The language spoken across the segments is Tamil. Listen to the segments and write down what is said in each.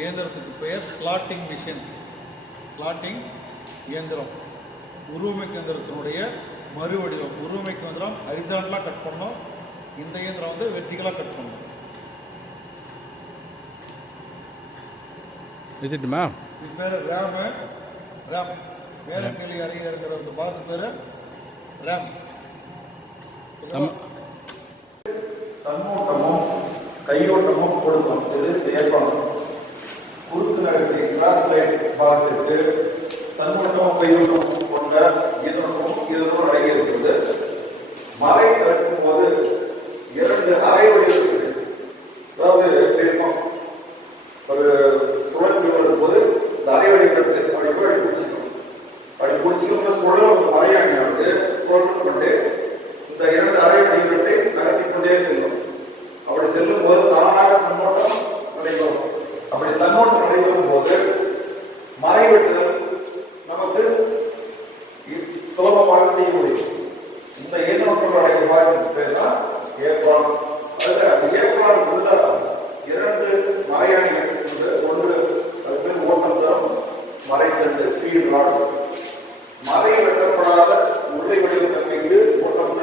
இயந்திரத்துக்கு பெயர் ஸ்லாட்டிங் மிஷின். ஸ்லாட்டிங் இயந்திரம் உருவமைக்கு இயந்திரத்தினுடைய மறுவடிவம். உருவமைக்கு இயந்திரம் ஹரிசாண்டலாக கட் பண்ணோம், இந்த இயந்திரம் வந்து வெர்டிகலாக கட் பண்ணோம். வச்சுட்டுமா இது பேர் ரேமு. ரேம் மேலே கீழே இறங்கி இருக்கிற அந்த பாத்து பேர் ரேம். தன்னோட்டமும் கையோட்டமும் கொடுக்கும். இது ஏற்பாடு குறுக்கு நகரத்தை கிராஸ் லைன் பாகத்திற்கு தன்னோட்டமும் கையோட்டமும் கொண்ட இதனும் அடங்கி இருக்கிறது. மறை திறக்கும் போது 2 அரை வழி இருக்குது. அதாவது இருக்கும் ஒரு சுழல் இருக்கும் போது இந்த அரை வழி கட்டு அப்படி போய் பிடிச்சிக்கணும். அப்படி பிடிச்சிக்கணும் சுழல் ஒரு மறையானது சுழல் கொண்டு இந்த 2 அரை வழி கட்டை நகர்த்திக் கொண்டே செல்லும். அப்படி செல்லும் போது தானாக தன்னோட்டம் நடைபெறும். அப்படி தன்னோட்டம் நடைபெறும் போது மறை வெட்டுதல் நமக்கு சுலபமாக செய்ய முடியும். இந்த இயந்திரத்தோடு அடைந்த பாதிப்பு பேர் தான் ஏற்பாடு. அதுல அந்த ஏற்பாடுக்குள்ள 2 மறையாணிகள் உண்டு. ஒன்று அது பேர் ஓட்டம் தரம் மறைத்தண்டு ஃபீல்ட் ராட். மறை வெட்டப்படாத உருளை வடிவ தன்மைக்கு ஓட்டம்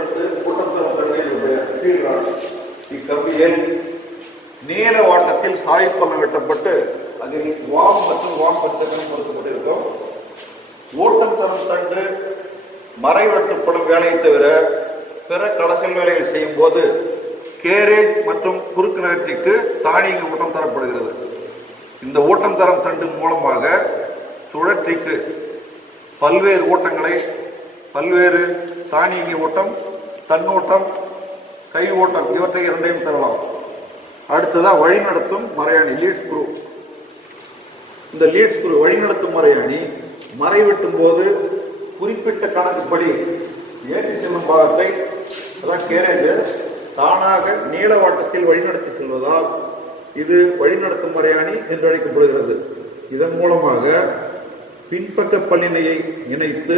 தரம் தண்டையினுடைய ஃபீல்ட் ராட். இக்கம்பியில் நீல வாட்டத்தில் சாய்ப்பள்ளம் வெட்டப்பட்டு அதில் வாம் மற்றும் வாம் பச்சைகள் பொருத்தப்பட்டிருக்கும். ஓட்டம் தரும் தண்டு மறை வெட்டப்படும் வேலையை தவிர பிற கடைசல் வேலைகள் செய்யும் போது கேரேஜ் மற்றும் குறுக்கு நகர்த்திக்கு தானியங்கி ஓட்டம் தரப்படுகிறது. இந்த ஓட்டம் தரம் தண்டு மூலமாக சுழற்சிக்கு பல்வேறு ஓட்டங்களை, பல்வேறு தானியங்கி ஓட்டம், தன்னோட்டம், கை ஓட்டம் இவற்றை 2ஐயும் தரலாம். அடுத்ததா வழிநடத்தும் மறையாணி லீட் ஸ்க்ரூ. இந்த லீட் ஸ்க்ரூ வழிநடத்தும் மறையாணி மறை வெட்டும் போது குறிப்பிட்ட கணக்குப்படி ஏற்றி செல்லும் பாகத்தை, அதான் கேரேஜ், தானாக நீளவாட்டத்தில் வழிநடத்தி செல்வதால் இது வழிநடத்தும் மறையாணி என்று அழைக்கப்படுகிறது. இதன் மூலமாக பின்பக்க பல்லினையை இணைத்து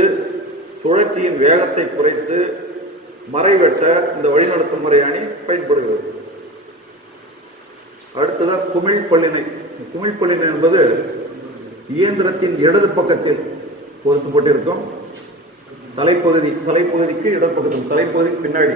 சுழற்சியின் வேகத்தை குறைத்து மறை வெட்ட இந்த வழிநடத்தும் மறையாணி பயன்படுகிறது. அடுத்ததாக குமிழ் பல்லினை. குமிழ் பல்லினை என்பது இயந்திரத்தின் இடது பக்கத்தில் பொருத்தப்பட்டிருக்கும். தலைப்பகுதிக்கு இடது பக்கத்தில், தலைப்பகுதிக்கு பின்னாடி